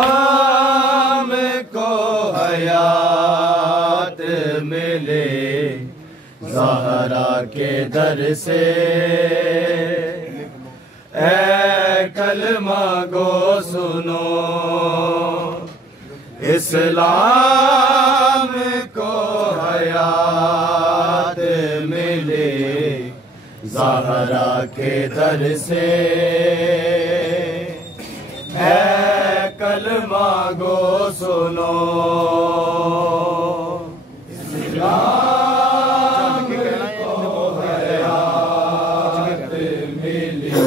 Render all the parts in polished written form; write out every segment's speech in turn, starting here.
इस्लाम को हयात मिले ज़हरा के दर से, ऐ कलमा गो सुनो। इस्लाम को हयात मिले ज़हरा के दर से, ऐ कलमा गो सुनो। इस्लाम को हयात मिली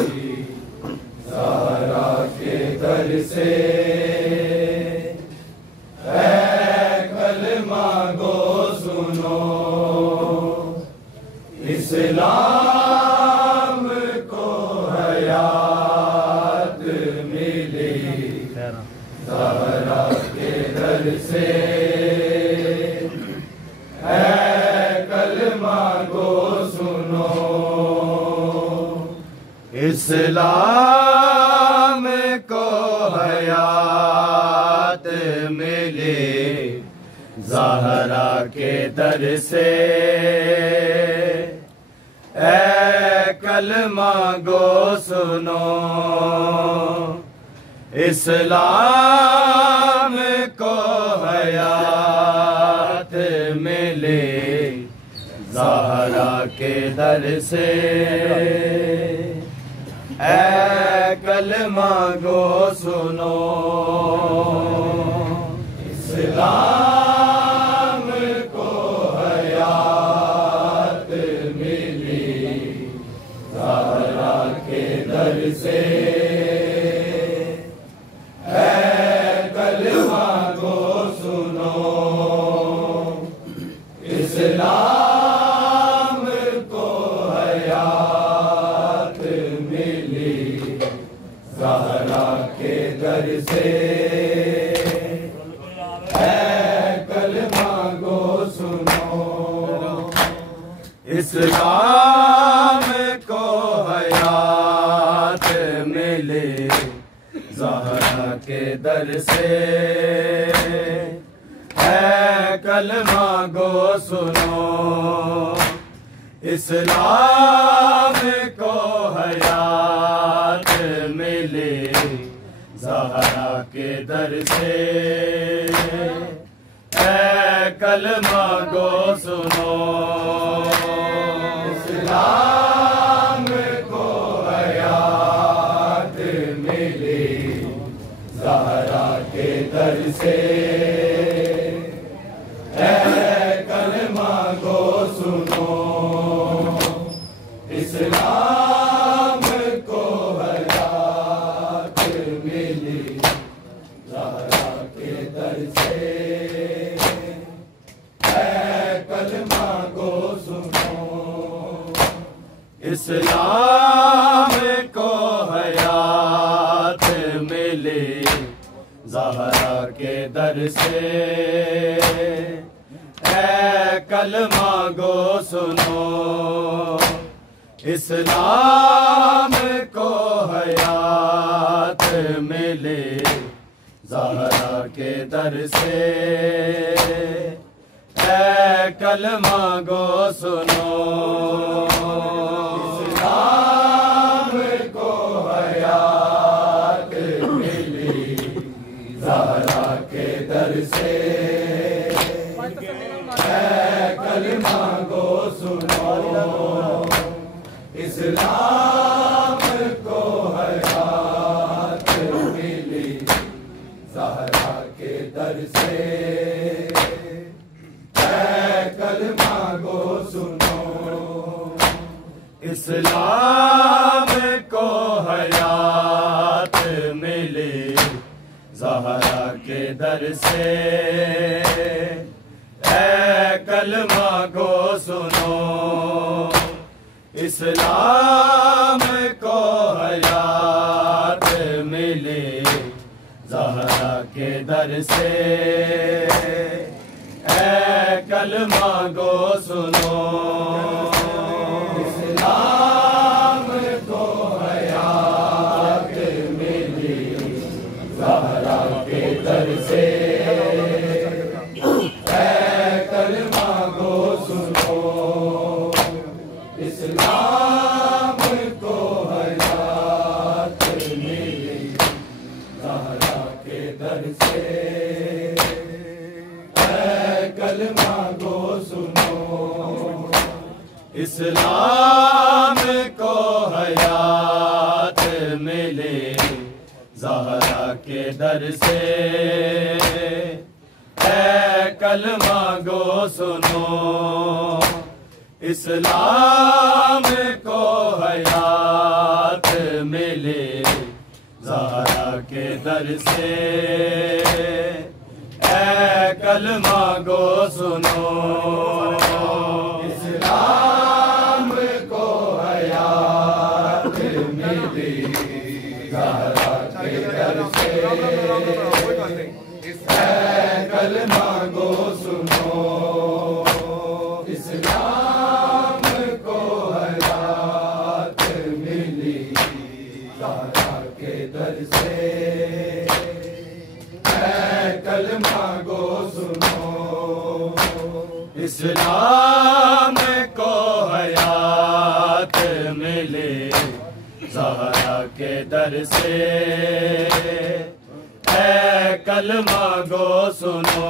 ज़हरा के दर से, ऐ कलमा गो सुनो। इस्लाम को हयात मिली ज़हरा के दर से, ऐ कलमा गो सुनो। इस्लाम को हयात मिली ज़हरा के दर से, ऐ कलमा गो सुनो। इस्लाम के दर से ऐ कलमा गो सुनो इस्लाम को हयात मिली ज़हरा के दर से ऐ कलमा गो सुनो इस्लाम को हयात मिली ज़हरा के दर से इस्लाम को हयात मिले ज़हरा के दर से ऐ कलमा गो सुनो इस्लाम को हयात मिले ज़हरा के दर से ऐ कलमा गो सुनो इस्लाम को हयात मिली ज़हरा के दर से ऐ कलमा गो सुनो इस्लाम को हयात मिली ज़हरा के दर से ऐ कलमा गो सुनो इस्लाम को हयात मिले ज़हरा के दर से ऐ कलमा गो सुनो इस्लाम को हयात मिले ज़हरा के दर से ऐ कलमा गो सुनो इस्लाम को हयात मिली ज़हरा के दर से ऐ कलमा गो सुनो इस्लाम को हयात मिली ज़हरा के दर से कलमा गो सुनो इस्लाम को हयात मिले ज़हरा के दर से ऐ कलमा गो सुनो इस्लाम को हयात मिले ज़हरा के दर से ऐ कलमा गो सुनो इस्लाम को हयात मिली ज़हरा के दर से ऐ कलमा गो सुनो इस्लाम को हयात मिली ज़हरा के दर से कलमा गो सुनो इस्लाम को हयात मिले ज़हरा के दर से ऐ कलमा गो सुनो इस्लाम को हयात मिले ज़हरा के दर से ऐ कलमा गो सुनो इस्लाम को हयात मिली ज़हरा के दर से ऐ कलमा गो सुनो इस्लाम को हयात मिली ज़हरा के दर से ऐ कलमा गो सुनो इस्लाम को हयात मिले ज़हरा के दर से ऐ कलमा गो सुनो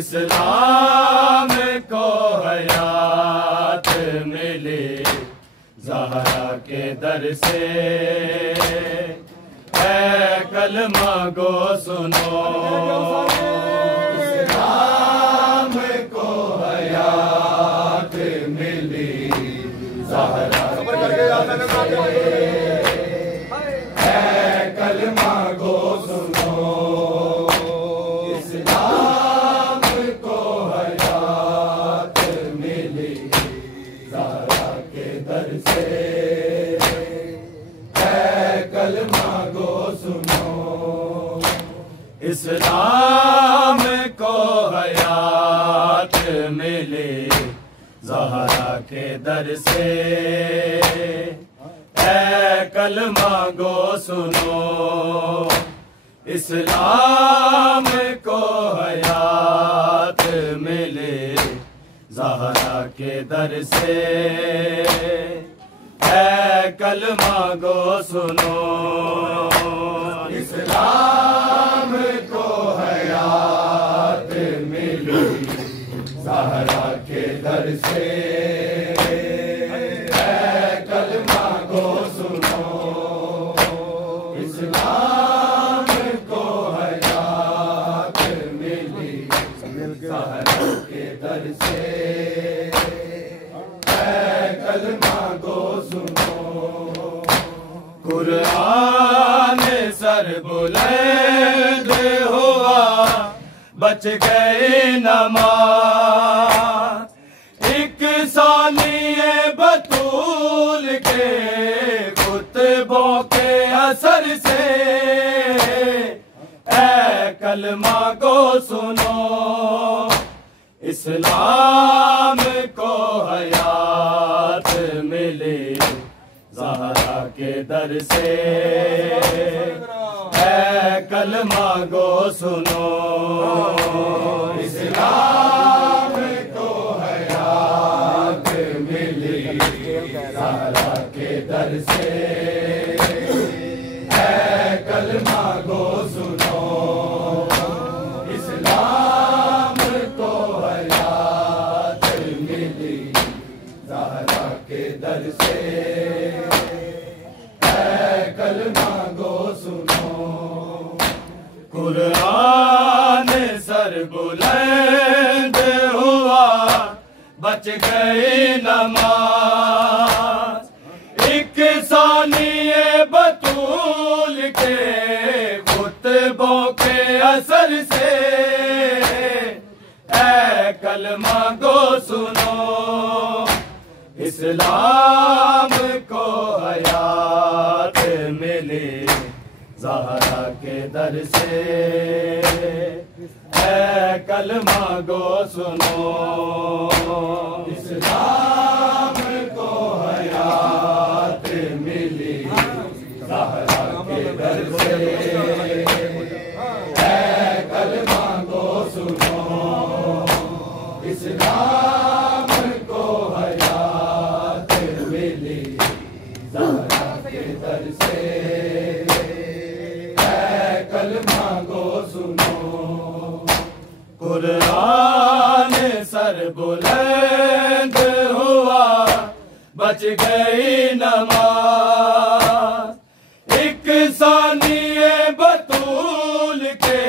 इस्लाम को हयात के दर से है कलमा गो सुनो। इस्लाम को हयात मिली ज़हरा है कलमा गो सुनो। इस्लाम को हयात मिली ज़हरा के दर से है कलमा गो सुनो। इस्लाम को हयात मिली ज़हरा के दर से है कलमा गो सुनो। इस्लाम को हयात मिले ज़हरा के दर से है कलमा गो सुनो। इस्लाम को हयात मिली ज़हरा के दर से है कलमा गो सुनो। इस्लाम को हयात मिली ज़हरा के दर से है कलमा गो सुनो। कुरान सर बुलंद हुआ बच गए नमाज। एक सानिए बतूल के खुतबों के असर से ऐ कलमा को सुनो। इस्लाम को हयात मिले ज़हरा के दर से है कलमा गो सुनो। इस्लाम को हयात मिली ज़हरा के दर से है कलमा गो सुनो। इस्लाम को हयात मिली ज़हरा के दर से है कलमा गो सुनो। कुरान सर बुलंद हुआ बच गई नमाज। एक सानिए बतूल के खुतबों के असर से ऐ कलमा गो सुनो। इस्लाम को हयात मिले ज़हरा के दर से है कलमा गो सुनो। इस्लाम को हयात मिली ज़हरा के दर से है कलमा गो सुनो। इस्लाम को हयात मिली ज़हरा के दर से कलमा गो सुनो। कुरान सर बुलंद हुआ बच गई नमाज। एक सानिए बतूल के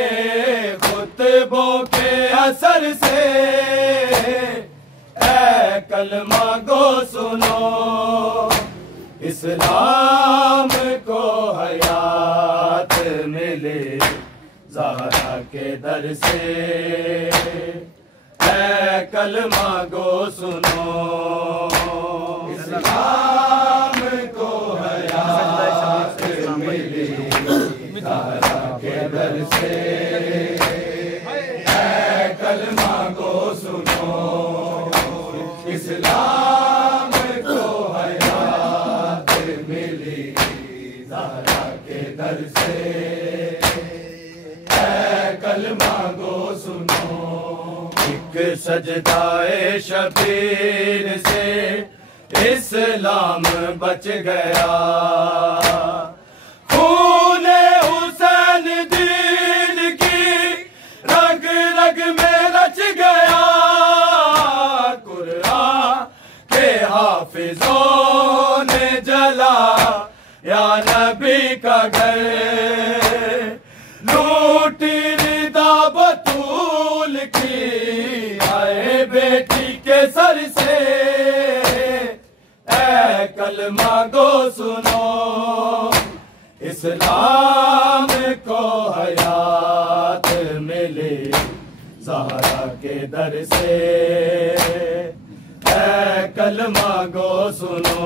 खुतबों के असर से ऐ कलमा गो सुनो। इस्लाम को हयात मिले ज़हरा के दर से है कलमा गो सुनो। इस्लाम को हयात मिले ज़हरा के दर से है कलमा गो सुनो। इस्लाम को हयात मिली ज़हरा के दर से है कलमा गो सुनो। एक सजदाए शबीर से इस्लाम बच गया। खूने हुसैन दीन की रग रग में रच गया। कुरान के हाफिजों ने जला घर, लूटी रिदा बतूल की आए बेटी के सर से। ऐ कलमा गो सुनो इस्लाम को हयात मिली ज़हरा के दर से। ऐ कलमा गो सुनो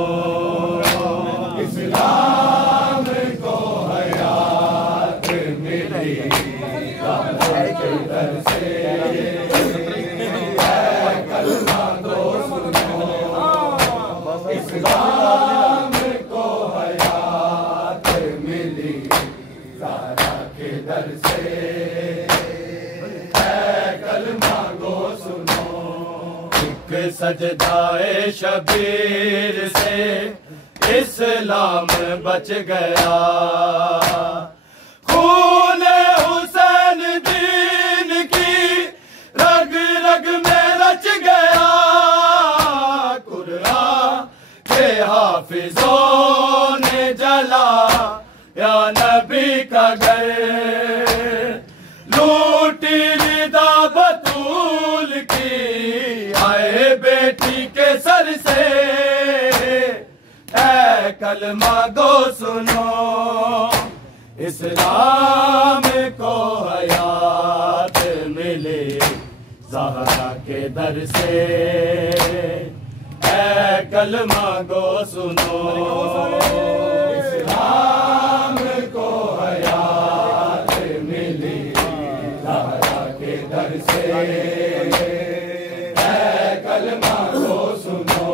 इस्लाम को हयात मिली ज़हरा के दर से। ऐ कलमा गो सुनो इस्लाम को हयात मिली ज़हरा के दर से। सजदाए शबीर से इस्लाम बच गया, खून हुसैन दीन की रग रग में रच गया। कुरान के हाफिजों ने जला या नबी का घर, लूटी रिदा बतूल की आए बेटी के सर से। ऐ कलमा गो सुनो इस्लाम को हयात मिले ज़हरा के दर से। ऐ कलमा गो सुनो इस्लाम को हयात मिली ज़हरा के दर से। कलमा को सुनो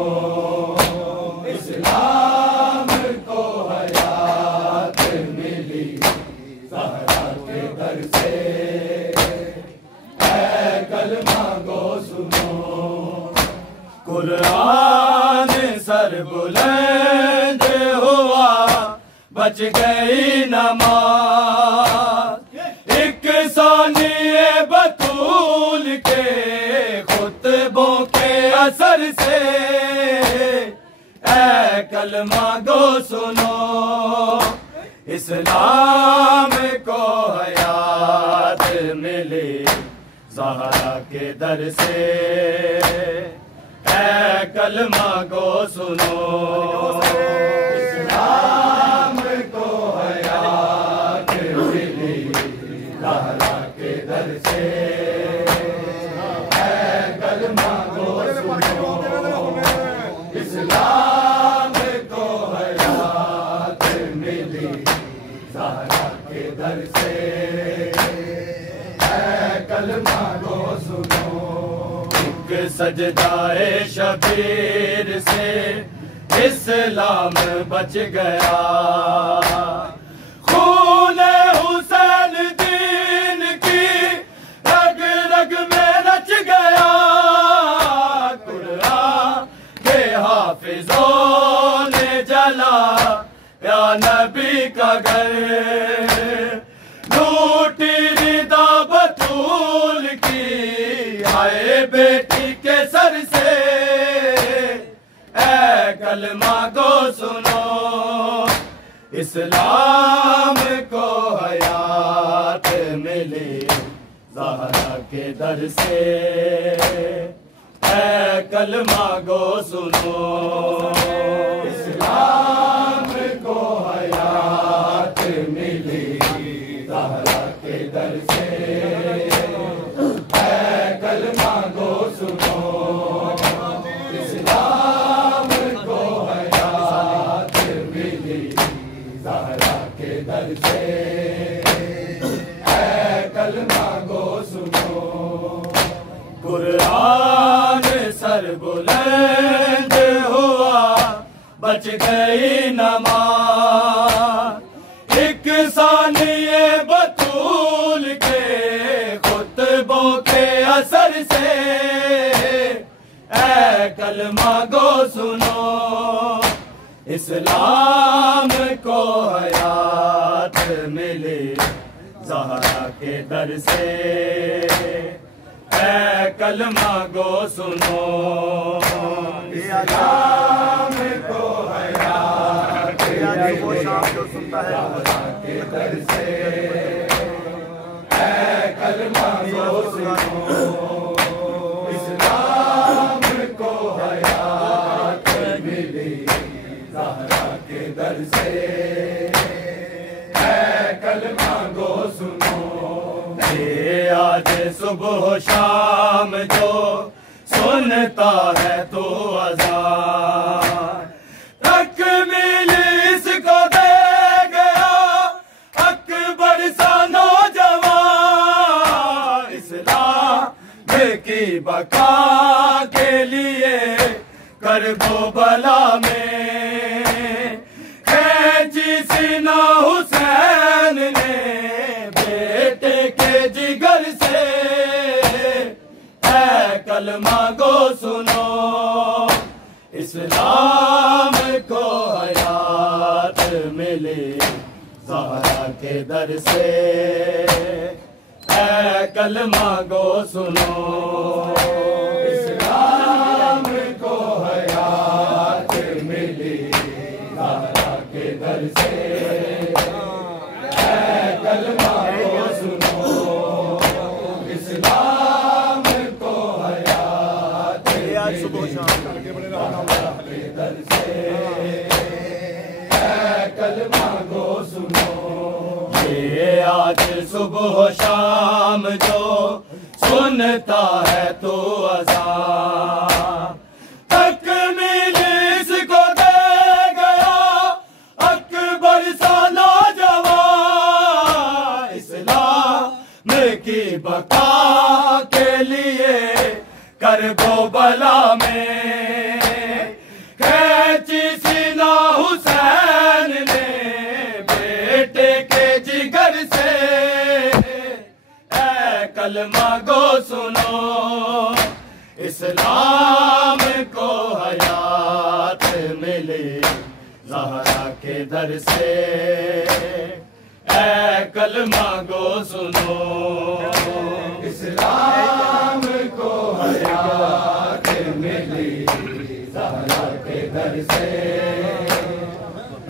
इस्लाम को हयात मिली ज़हरा के दर से। ऐ कलमा को सुनो कुरान सर बुलंद हुआ बच गई नमाज, एक सानिए बतूल के खुतबों के असर से। ऐ कलमा गो सुनो इस्लाम को हयात मिले ज़हरा के दर से। ऐ कलमा गो सुनो इस्लाम को हयात मिले ज़हरा के दर से। कलमा गो सुनो इस्लाम को हयात मिली ज़हरा के दर से। ऐ कलमा गो सुनो एक सजदाए शबीर से इस्लाम बच गया, खून हुसैन दीन की रग रग में रच गया। कुरान के हाफिजों ने जला या नबी का घर, लूटी रिदा बतूल की आए बेटी के सर से। ऐ कलमा गो सुनो इस्लाम को हयात मिली ज़हरा के दर से। ऐ कलमा गो सुनो इस्लाम को हयात मिली ज़हरा के दर से। ऐ कलमा गो सुनो इस्लाम को हयात मिली ज़हरा के दर से। ऐ कलमा गो सुनो कुरान सर बुलंद हुआ बच गई नमाज, एक सानिए बतूल के खुतबों के असर से। ऐ कलमा गो सुनो इस्लाम को हयात मिली ज़हरा के दर से। ऐ कलमा गो सुनो इस्लाम को हयात मिली ज़हरा दर से ऐ कलमा गो सुनो, इस्लाम को हयात मिली ज़हरा के दर से ऐ कलमा गो सुनो। ये आज सुबह शाम जो सुनता है तो अज़ान, तकमील इसको दे गया अकबर सा नौजवान। इस्लाम की बका के लिए करबो बला में खींची सीना हुसैन ने बेटे के जिगर से ऐ कलमा गो सुनो, इस्लाम को हयात मिली ज़हरा के दर से ऐ कलमा गो सुनो, इस्लाम को हयात मिली ज़हरा के दर से ऐ कलमा गो सुनो, इस्लाम को हयात मिली ज़हरा के दर से ऐ कलमा गो सुनो। ये आज सुबह शाम जो सुनता है तो अज़ान, तकमील इसको दे गया अकबर सा नौजवान। इस्लाम की बका के लिए करबो बला में खींची सीना हुसैन ने बेटे के जिगर से ऐ कलमा गो सुनो, इस्लाम को हयात मिली ज़हरा के दर से ऐ कलमा गो सुनो, इस्लाम को हयात मिली ज़हरा के दर से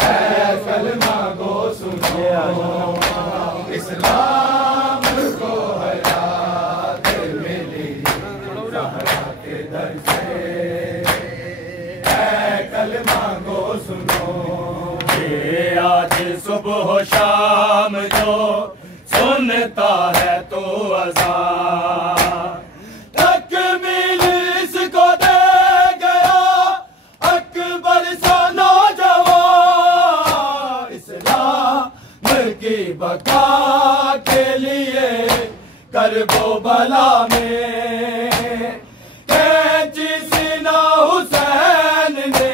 ऐ कलमा गो सुनो, इस्लाम को हयात मिली ज़हरा के दर से ऐ कलमा गो सुनो। ये आज सुबह शाम जो सुनता है तो अज़ान, तकमील इसको दे गया अकबर सा नौजवान। इस्लाम की बका के लिए करबो बला में खींची सीना हुसैन ने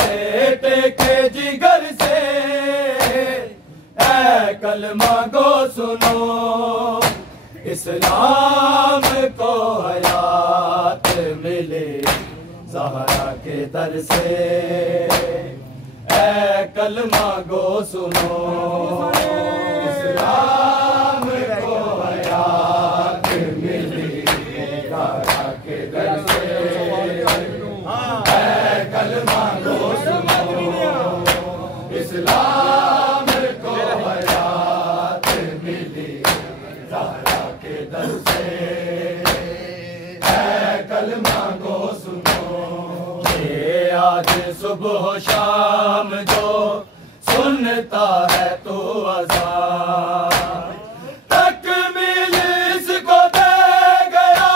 बेटे के जिगर से ऐ कलमा गो सुनो, इस्लाम को हयात मिले ज़हरा के दर से ऐ कलमा गो सुनो, इस्लाम को हयात मिली ज़हरा के दर से ऐ कलमा गो सुनो, इस्लाम को हयात मिली ज़हरा के दर से ऐ कलमा गो सुनो। ये आज सुबह शाम जो सुनता है तो अज़ान, तकमील इसको दे गया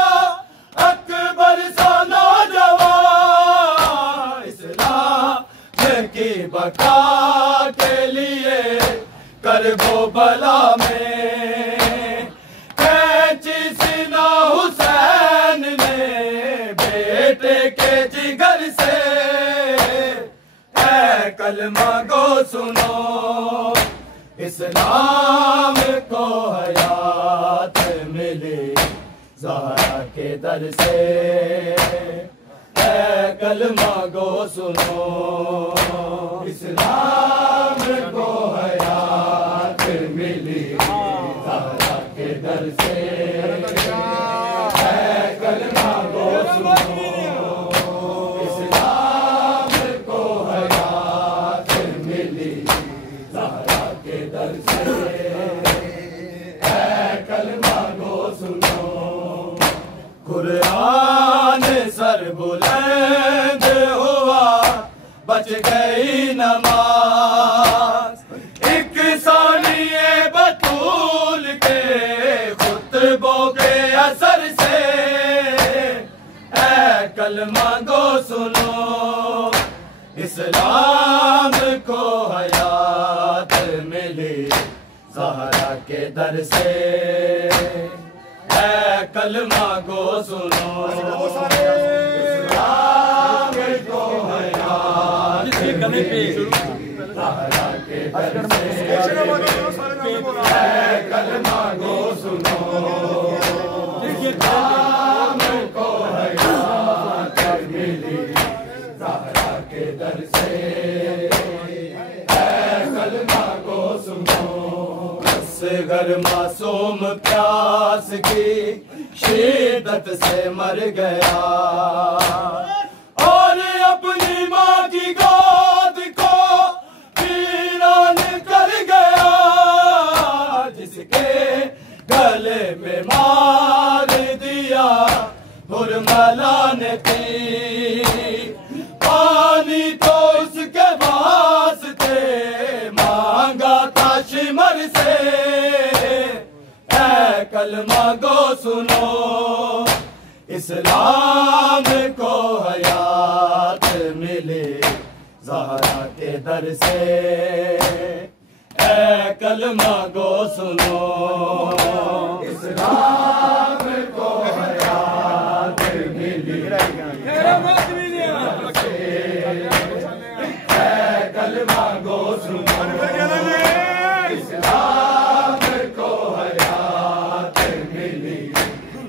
अकबर सा नौजवान। इस्लाम की बका के लिए करबो बला में खींची सीना हुसैन ने बेटे के जिगर से ऐ कलमा गो सुनो, इस्लाम को हयात मिली ज़हरा के दर से ऐ कलमा गो सुनो, इस्लाम को हयात मिली ज़हरा के दर से ऐ कलमा गो सुनो, इस्लाम को हयात मिली ज़हरा के दर से। सर बुलंद हुआ, बच गई नमाज। एक सानिए बतूल के खुतबों के असर से, ऐ कलमा गो सुनो, इस्लाम को हयात मिली ज़हरा के दर से। ऐ कलमा गो सुनो, इस्लाम को हयात मिली ज़हरा के दर से। ऐ कलमा गो सुनो, इस्लाम को हयात मिली ज़हरा के दर से। ऐ कलमा गो सुनो, असगर मासूम प्यास की शिद्दत से मर गया, और अपनी माँ की गोद को वीरान कर गया। जिसके गले में मार दिया बुरमला ने पी, पानी तो उसके वास्ते मांगा था शिमर से। ऐ कलमा गो सुनो, इस्लाम को हयात मिले ज़हरा के दर से। ऐ कलमा गो सुनो, इस्लाम को हयात मिली कलमा गो सुनो, इस्लाम को हयात मिली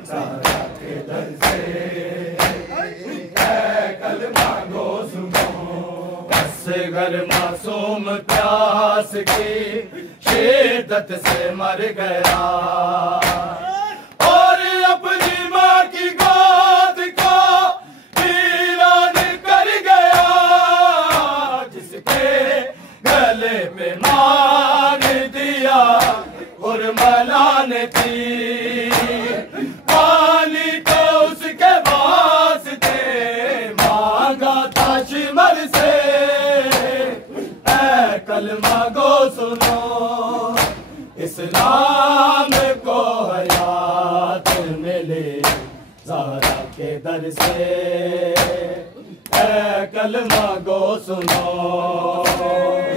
ज़हरा के दर से। ऐ कलमा गो सुनो, असगर मासूम प्यास की शिद्दत से मर गया, और अपनी माँ की गोद को वीरान कर गया। जिसके गले में मार दिया उर्मला ने थी, पानी तो उसके वास्ते मांगा था शिमर से। ऐ कलमा गो सुनो, इस्लाम को हयात मिले ज़हरा के दर से। ऐ कलमा गो सुनो,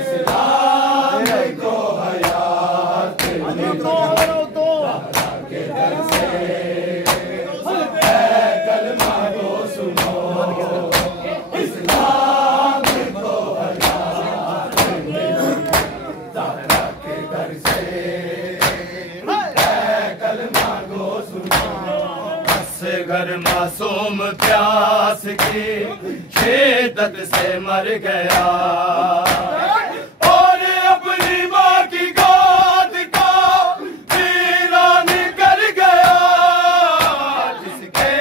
इस्लाम को हयात मिले ज़हरा के दर से। ऐ कलमा गो सुनो, इस्लाम को हयात मिले ज़हरा के दर से। ऐ कलमा गो सुनो, असगर मासूम प्यास की शिद्दत से मर गया, और अपनी माँ की गोद को वीरान कर गया। जिसके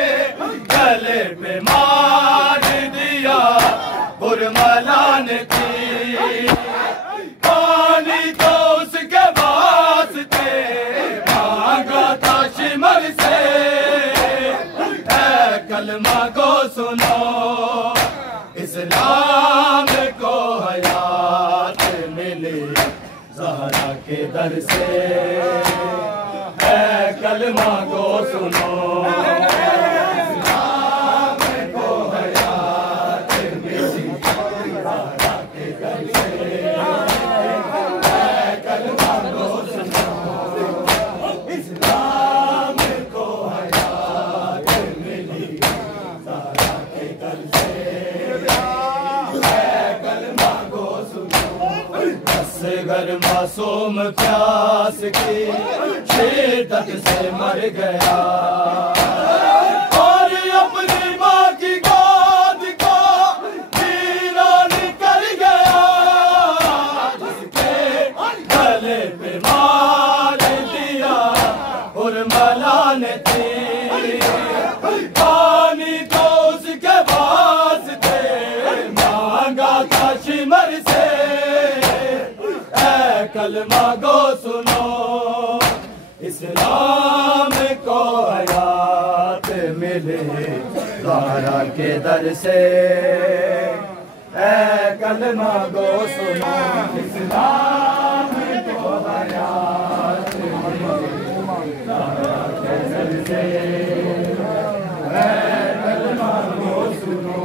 गले में मार दिया बुरमला ने थी, पानी तो उसके वास्ते मांगा था शिमर से। ऐ कलमा गो सुनो, इस्लाम को हयात मिले ज़हरा के दर से। ऐ कलमा गो सुनो, इस्लाम को हयात मिली ज़हरा के दर से। ऐ कलमा गो सुनो, इस्लाम को हयात मिली ज़हरा के दर से। ऐ कलमा गो सुनो, असगर मासूम प्यास की शिद्दत से मर गया, और अपनी माँ की गोद को वीरान कर गया। जिसके गले पे मार दिया उर्मला ने थी, पानी तो उसके वास्ते मांगा था शिमर से। ऐ कलमा गो सुनो, इस्लाम को हयात मिले ज़हरा के दर से ऐ कलमा गो सुनो इस्लाम को हयात ज़हरा के दर से ऐ कलमा गो सुनो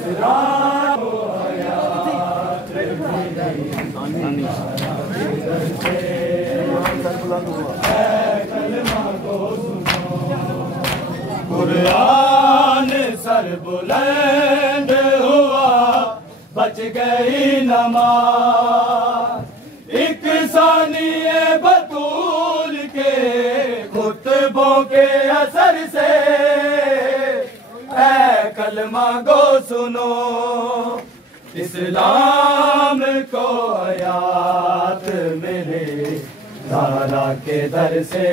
इस्लाम को हयात कुरान सर बुलंद हुआ बच गई नमाज एक सानिए बतूल के खुतबों के असर से ऐ कलमा गो सुनो इस्लाम को हयात मिले ज़हरा के दर से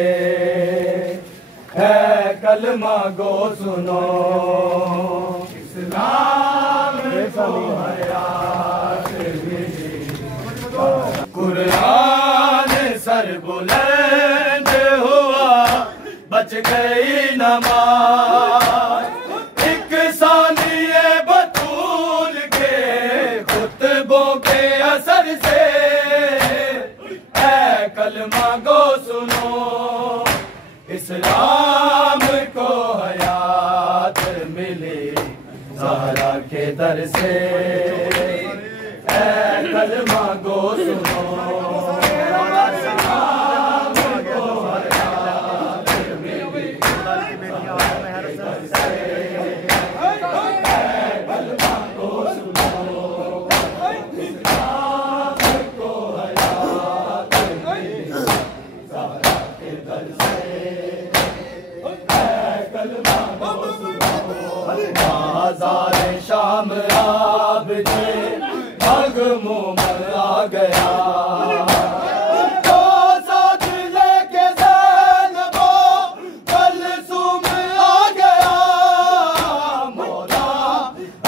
है कलमा गो सुनो इस्लाम को हयात मिले कुरान सर बुलंद हुआ बच गई नमाज एक सानिए बतूल के खुतबों के असर से ऐ कलमा गो सुनो इस्लाम को हयात मिले ज़हरा के दर से ऐ कलमा गो सुनो इस्लाम को हयात मिले ज़हरा के दर से ऐ कलमा गो सुनो इस्लाम को हयात मिले ज़हरा के दर से बाज़ार शाम आब जे मगमूम आ गया तो साथ लेके ज़ैनबो कलसूम आ गया मौला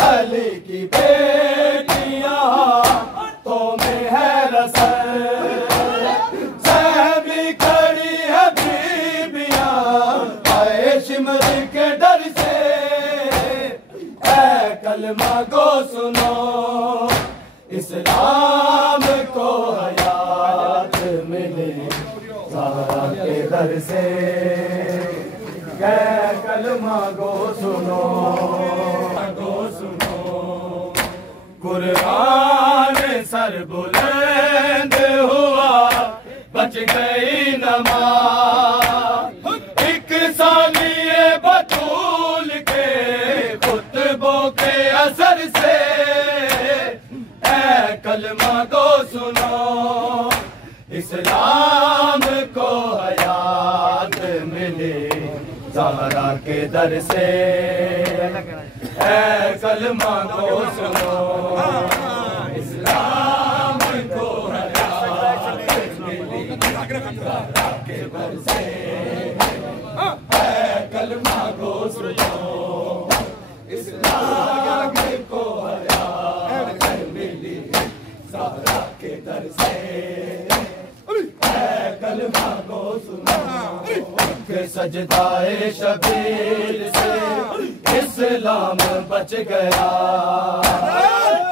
अली की बेटियां तो में है रसन सहबी खड़ी है बीबियां आए शिमर के डर से कलमा गो सुनो इस्लाम को हयात मिले ज़हरा के दर से कलमा गो सुनो कुरान सर बुलंद हुआ बच गई नमाज एक सानिए बतूल के खुतबों के असर से ऐ कलमा गो सुनो इस्लाम को हयात मिले ज़हरा के दर से ऐ कलमा गो सुनो इस्लाम को हयात मिले ज़हरा के दर से ऐ कलमा गो सुनो इस्लाम को हयात मिली ज़हरा के दर से ऐ कलमा गो सुनो के सजदाए शबीर से इस्लाम बच गया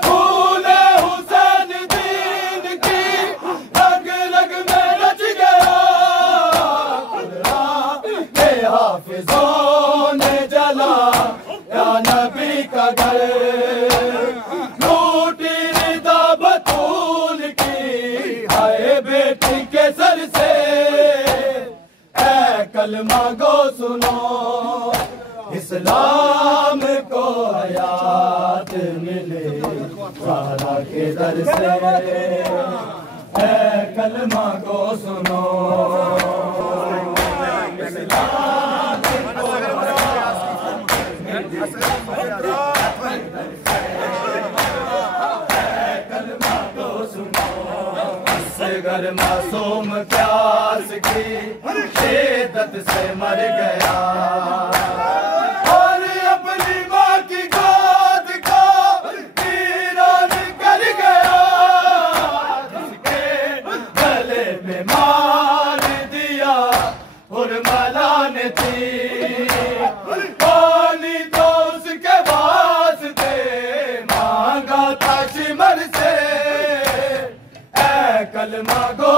फूले हुसैन दीन की रग रग में रच गया के हाफिजों ने जला या नबी का घर लूटी रिदा बतूल की हाय बेटी के सर से ऐ कलमा गो सुनो इस्लाम को हयात मिले ज़हरा के दर से ऐ कलमा गो सुनो इस्लाम को असगर मासूम प्यास की शिद्दत से मर गया और अपनी माँ की गोद को वीरान कर गया जिसके गले में मार दिया उर्मिला ने थी मांगो